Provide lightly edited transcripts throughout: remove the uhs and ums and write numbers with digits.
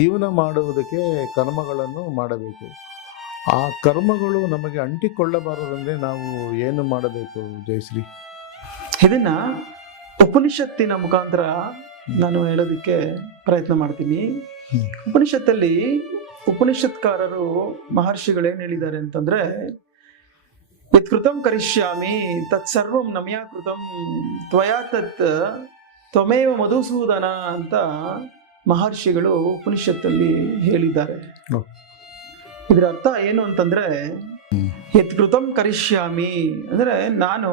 ಜೀವನ ಮಾಡುವುದಕ್ಕೆ ಕರ್ಮಗಳನ್ನು ಮಾಡಬೇಕು. ಆ ಕರ್ಮಗಳು ನಮಗೆ ಅಂಟಿಕೊಳ್ಳಬಾರದಂದ್ರೆ ನಾವು ಏನು ಮಾಡಬೇಕು ಜಯಶ್ರೀ? ಇದನ್ನ ಉಪನಿಷತ್ತಿನ ಮುಖಾಂತರ ನಾನು ಹೇಳೋದಕ್ಕೆ ಪ್ರಯತ್ನ ಮಾಡ್ತೀನಿ. ಉಪನಿಷತ್ತಲ್ಲಿ ಉಪನಿಷತ್ಕಾರರು ಮಹರ್ಷಿಗಳೇನು ಹೇಳಿದ್ದಾರೆ ಅಂತಂದ್ರೆ, ಯತ್ ಕೃತಂ ಕರಿಷ್ಯಾಮಿ ತತ್ಸರ್ವಂ ನಮ್ಯಾ ಕೃತಂ ತ್ವಯಾ ತತ್ ತ್ವಮೇವ ಮಧುಸೂದನ ಅಂತ ಮಹರ್ಷಿಗಳು ಉಪನಿಷತ್ತಲ್ಲಿ ಹೇಳಿದ್ದಾರೆ. ಇದರ ಅರ್ಥ ಏನು ಅಂತಂದ್ರೆ, ಯತ್ ಕೃತಂ ಕರಿಷ್ಯಾಮಿ ಅಂದ್ರೆ ನಾನು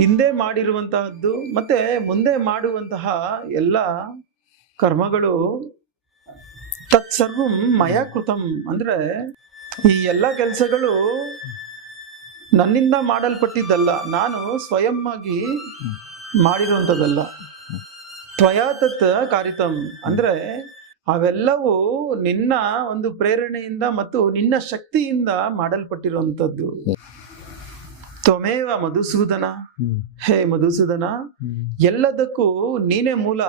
ಹಿಂದೆ ಮಾಡಿರುವಂತಹದ್ದು ಮತ್ತೆ ಮುಂದೆ ಮಾಡುವಂತಹ ಎಲ್ಲ ಕರ್ಮಗಳು ತತ್ಸರ್ವಂ ಮಯಾ ಕೃತಂ ಅಂದ್ರೆ ಈ ಎಲ್ಲ ಕೆಲಸಗಳು ನನ್ನಿಂದ ಮಾಡಲ್ಪಟ್ಟಿದ್ದಲ್ಲ, ನಾನು ಸ್ವಯಂ ಆಗಿ ಮಾಡಿರುವಂಥದ್ದಲ್ಲ. ತ್ವಯಾ ತತ್ ಕಾರಿತಂ ಅಂದ್ರೆ ಅವೆಲ್ಲವೂ ನಿನ್ನ ಒಂದು ಪ್ರೇರಣೆಯಿಂದ ಮತ್ತು ನಿನ್ನ ಶಕ್ತಿಯಿಂದ ಮಾಡಲ್ಪಟ್ಟಿರುವಂಥದ್ದು. ತ್ವಮೇವ ಮಧುಸೂದನ, ಹೇ ಮಧುಸೂದನ, ಎಲ್ಲದಕ್ಕೂ ನೀನೇ ಮೂಲ,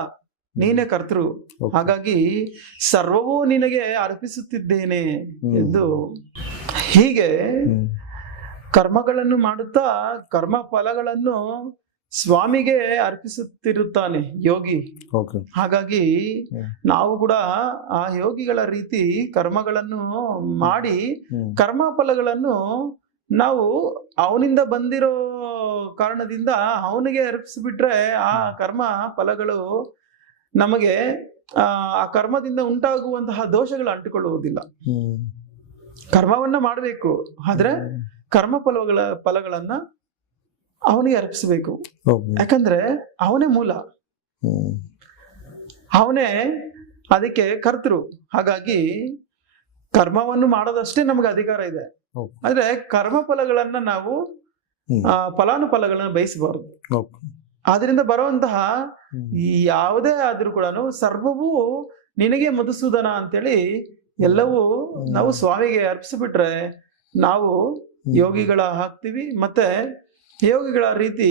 ನೀನೇ ಕರ್ತೃ, ಹಾಗಾಗಿ ಸರ್ವವೂ ನಿನಗೆ ಅರ್ಪಿಸುತ್ತಿದ್ದೇನೆ ಎಂದು ಹೀಗೆ ಕರ್ಮಗಳನ್ನು ಮಾಡುತ್ತಾ ಕರ್ಮ ಫಲಗಳನ್ನು ಸ್ವಾಮಿಗೆ ಅರ್ಪಿಸುತ್ತಿರುತ್ತಾನೆ ಯೋಗಿ. ಹಾಗಾಗಿ ನಾವು ಕೂಡ ಆ ಯೋಗಿಗಳ ರೀತಿ ಕರ್ಮಗಳನ್ನು ಮಾಡಿ ಕರ್ಮ ಫಲಗಳನ್ನು ನಾವು ಅವನಿಂದ ಬಂದಿರೋ ಕಾರಣದಿಂದ ಅವನಿಗೆ ಅರ್ಪಿಸಿಬಿಟ್ರೆ ಆ ಕರ್ಮ ಫಲಗಳು ನಮಗೆ ಆ ಕರ್ಮದಿಂದ ಉಂಟಾಗುವಂತಹ ದೋಷಗಳು ಅಂಟಿಕೊಳ್ಳುವುದಿಲ್ಲ. ಕರ್ಮವನ್ನ ಮಾಡಬೇಕು, ಆದ್ರೆ ಕರ್ಮ ಫಲಗಳನ್ನ ಅವನಿಗೆ ಅರ್ಪಿಸಬೇಕು. ಯಾಕಂದ್ರೆ ಅವನೇ ಮೂಲ, ಅವನೇ ಅದಕ್ಕೆ ಕರ್ತೃ. ಹಾಗಾಗಿ ಕರ್ಮವನ್ನು ಮಾಡೋದಷ್ಟೇ ನಮ್ಗೆ ಅಧಿಕಾರ ಇದೆ. ಆದ್ರೆ ಕರ್ಮ ಫಲಗಳನ್ನ ನಾವು ಫಲಾನುಫಲಗಳನ್ನ ಬಯಸಬಾರದು. ಆದ್ರಿಂದ ಬರುವಂತಹ ಯಾವುದೇ ಆದ್ರೂ ಕೂಡ ಸರ್ವವೂ ನಿನಗೆ ಮಧುಸೂದನ ಅಂತೇಳಿ ಎಲ್ಲವೂ ನಾವು ಸ್ವಾಮಿಗೆ ಅರ್ಪಿಸಿಬಿಟ್ರೆ ನಾವು ಯೋಗಿಗಳ ಆಗ್ತೀವಿ. ಮತ್ತೆ ಯೋಗಿಗಳ ರೀತಿ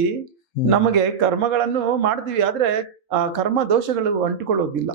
ನಮಗೆ ಕರ್ಮಗಳನ್ನು ಮಾಡ್ತೀವಿ, ಆದ್ರೆ ಆ ಕರ್ಮ ದೋಷಗಳು ಅಂಟಿಕೊಳ್ಳೋದಿಲ್ಲ.